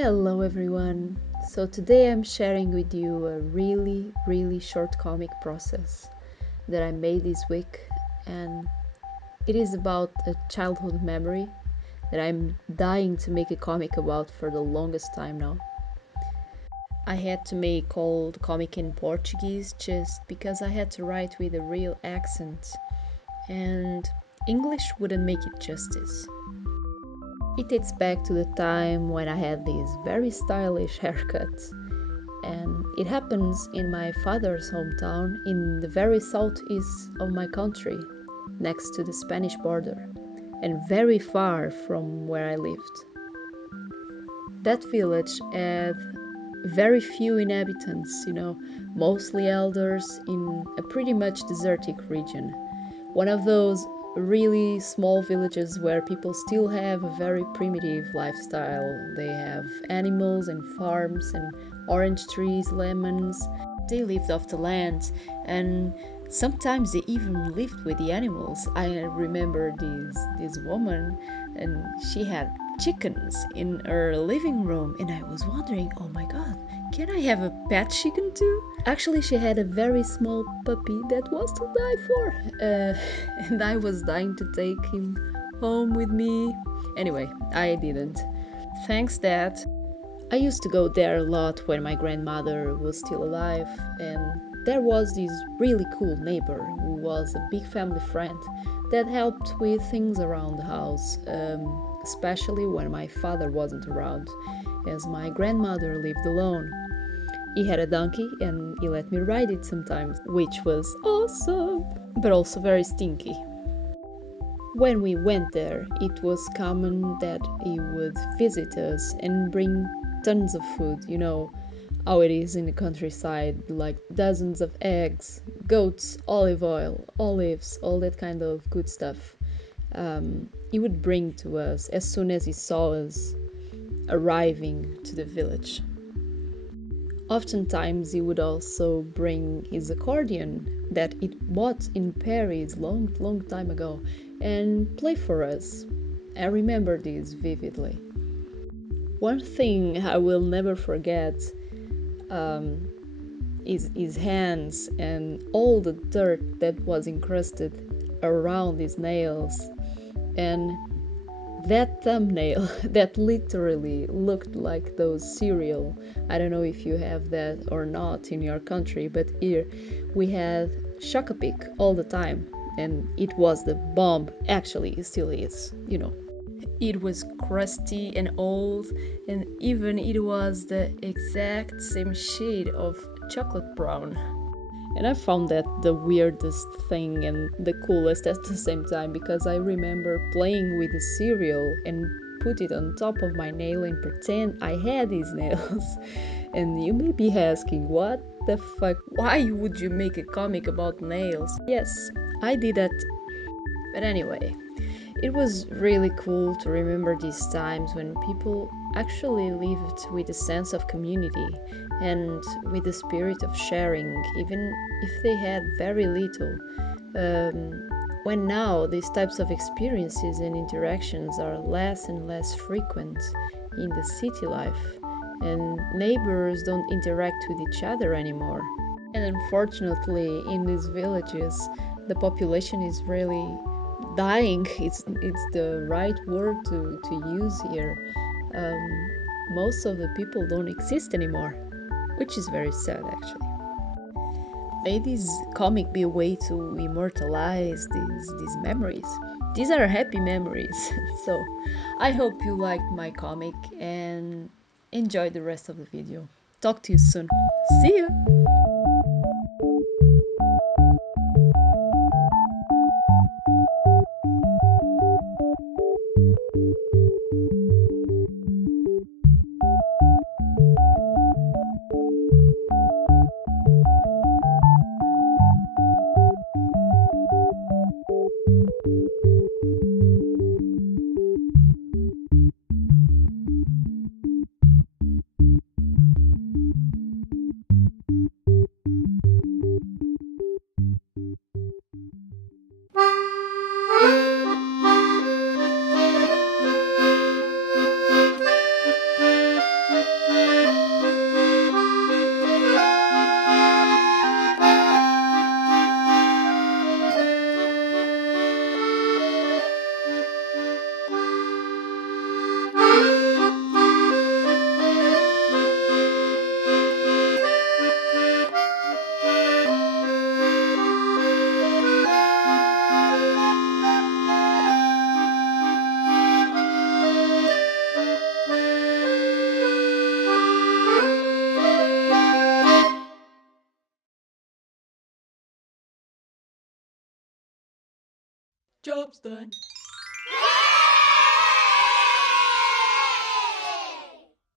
Hello everyone. So today I'm sharing with you a really short comic process that I made this week, and it is about a childhood memory that I'm dying to make a comic about for the longest time now. I had to make all the comic in Portuguese just because I had to write with a real accent and English wouldn't make it justice. It dates back to the time when I had this very stylish haircut, and it happens in my father's hometown in the very southeast of my country, next to the Spanish border, and very far from where I lived. That village had very few inhabitants, mostly elders in a pretty much desertic region. One of those really small villages where people still have a very primitive lifestyle. They have animals and farms and orange trees, lemons. They lived off the land, and sometimes they even lived with the animals. I remember this woman, and she had chickens in her living room, and I was wondering, oh my god, can I have a pet chicken too? Actually, she had a very small puppy that was to die for, and I was dying to take him home with me. Anyway, I didn't. Thanks, Dad. I used to go there a lot when my grandmother was still alive, and there was this really cool neighbor who was a big family friend that helped with things around the house, especially when my father wasn't around, as my grandmother lived alone. He had a donkey and he let me ride it sometimes, which was awesome, but also very stinky. When we went there, it was common that he would visit us and bring tons of food, how it is in the countryside, like dozens of eggs, goats, olive oil, olives, all that kind of good stuff. He would bring to us as soon as he saw us arriving to the village. Oftentimes, he would also bring his accordion that it bought in Paris long time ago and play for us. I remember this vividly. One thing I will never forget um, is his hands and all the dirt that was encrusted around his nails, and that thumbnail that literally looked like those cereal. I don't know if you have that or not in your country, but here we had Chocopic all the time, and it was the bomb. Actually, it still is. It was crusty and old, and even it was the exact same shade of chocolate brown. And I found that the weirdest thing and the coolest at the same time, because I remember playing with the cereal and put it on top of my nail and pretend I had these nails. And you may be asking, what the fuck? Why would you make a comic about nails? Yes, I did that. But anyway, it was really cool to remember these times when people actually lived with a sense of community and with the spirit of sharing, even if they had very little. When now these types of experiences and interactions are less and less frequent in the city life, and neighbors don't interact with each other anymore. And unfortunately, in these villages, the population is really dying. It's the right word to use here. Most of the people don't exist anymore, which is very sad actually. May this comic be a way to immortalize these memories. These are happy memories. So I hope you liked my comic and enjoy the rest of the video. Talk to you soon. See you! Job's done.